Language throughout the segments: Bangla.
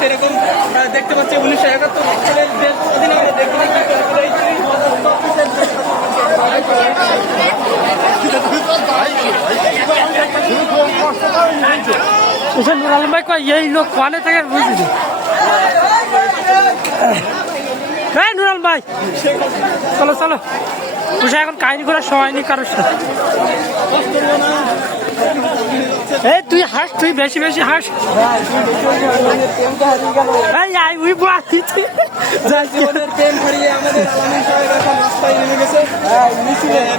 সেরকম দেখতে পাচ্ছি 1971 সালের দেশ স্বাধীন আমরা দেখতে নুরাল ভাই কয় এই লোক কোয়ানে থেকে বুঝলি এই নুরাল ভাই চলো চলো বুঝে এখন কাহিনী করার সময় নেই কারোর সাথে এই তুই হাস তুই বেশি বেশি হাস এই আই উই বাড়িতে জীবনের প্রেম হারিয়ে আমাদের আলামিন সাহেব এখন রাস্তায় নেমে গেছে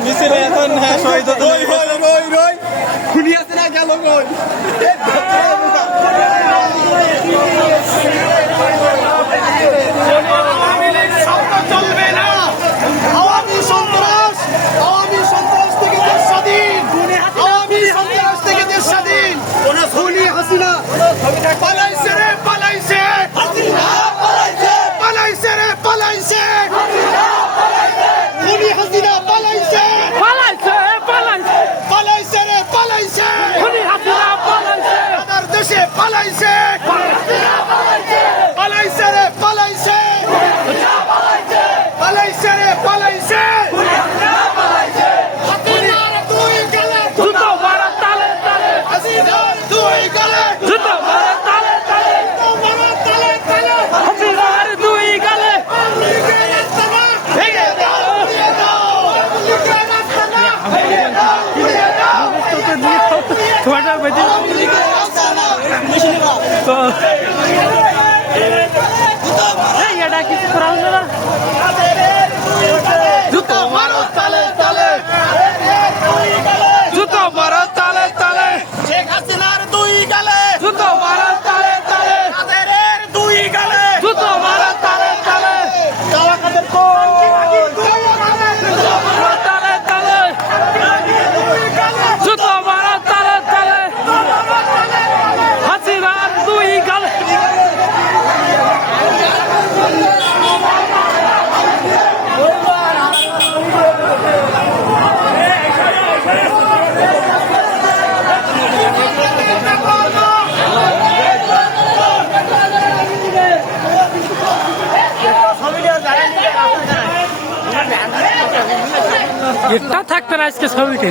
মিছিলে এখন শহীদ খুনি আছে না গেল কই চলবে না আওয়ামী সন্ত্রাস থেকে দেশ স্বাধীন আওয়ামী সন্ত্রাস থেকে দেশ স্বাধীন খুনি হাসিনা পালাইছে রে পালাইছে হাসিনা পালাইছে রে পালাইছে খুনি হাসিনা পালাইছে পালাইছে রে পালাইছে খুনি হাসিনা পালাইছে আমাদের দেশে পালাইছে পালাইছে রে পালাইছে পালাইছে রে পালাইছে হাসিনার দুই গালে জুতো মারা তালে তালে হাসিনার দুই গালে জুতো মারা তালে তালে মারা তালে তালে হাসিনার দুই গালে লিখে রাস্তা ভেঙে দাও লিখে রাস্তা ভেঙে দাও তোমার বেঁচে লিখে রাস্তা মেশিনে তো এই এটা কিছু করা হলো না জুতো মারো তালে তালে জুতো মারা তালে তালে শেখ হাসিনার দুই গালে জুতো মারা তালে তালে তাদের দুই গালে জুতো মারা তালে তালে কারা কাদের কোন তালে তালে জুতো মারা তালে তালে হাসিনার দুই গালে এটা থাকবে না আজকে ছবিতে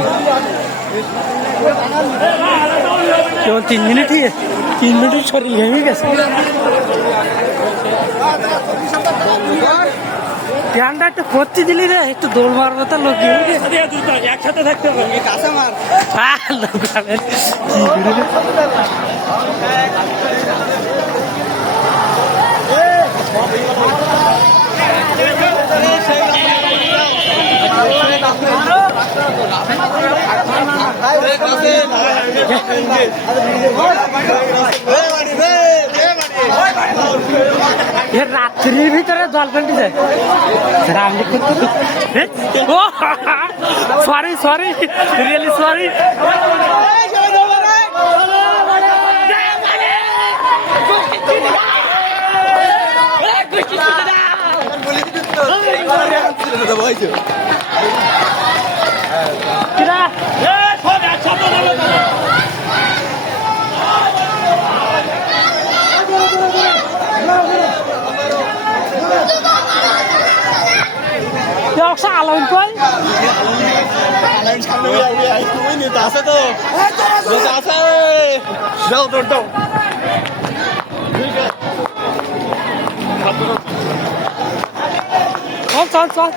কেবল 3 মিনিট শরীর ঘেমে গেছে ধ্যানটা একটু করতে দিলি রে একটু দৌড় মারবো তো লোক একসাথে থাকতে হবে কাঁচা মার রাত্রির ভিতরে জল পেন্টি যায় সরি সরি রিয়েলি সরি আলাউন কই আছে তো আছে যাও দৌড় দাও চল চল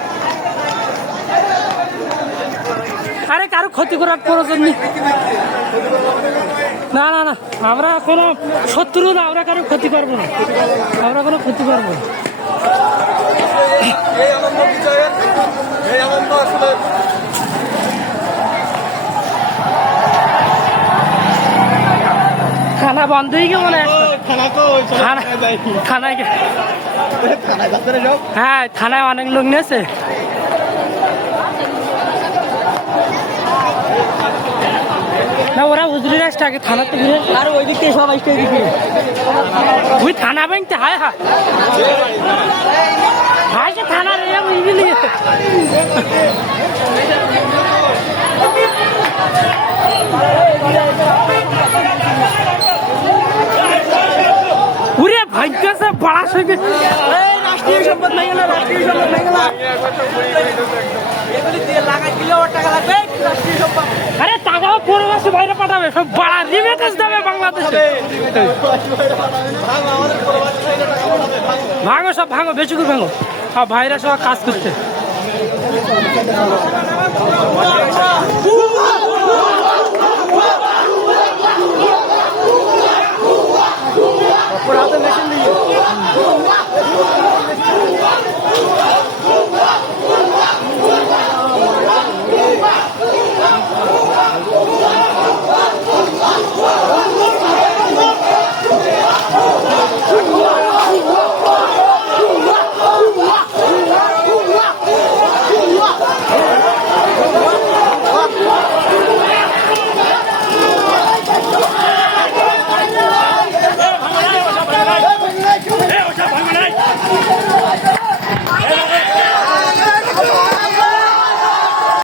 আরে কারো ক্ষতি করার প্রয়োজন নেই না না না আমরা কোনো শত্রু না আমরা কারো ক্ষতি করবো না আমরা কোনো ক্ষতি করবো না এই আনন্দ বিজয়ের এই আনন্দ আসলে খানা বন্ধ হয়ে গেল মনে হয় থানায় হ্যাঁ থানায় অনেক লোক নিয়েছে না ওরা হুজুরি রাস্তা আগে থানা তো ঘুরে আর ওই দিক থেকে সব আসতে দিকে ওই থানা ব্যাংকতে হায় হা হায় যে থানা রে বুঝলি উরে ভাই বাড়া সঙ্গে রাষ্ট্রীয় সম্পদ ভেঙে না, রাষ্ট্রীয় সম্পদ ভেঙে না। এগুলি দিয়ে লাগাই দিলে ওর টাকা লাগবে, রাষ্ট্রীয় সম্পদ। আরে টাকাও পরে মাসে বাইরে পাঠাবে সব বাড়া রিমেটেন্স দেবে বাংলাদেশে। ভাঙো সব ভাঙো, বেশি করে ভাঙো। ভাইরা সব কাজ করছে।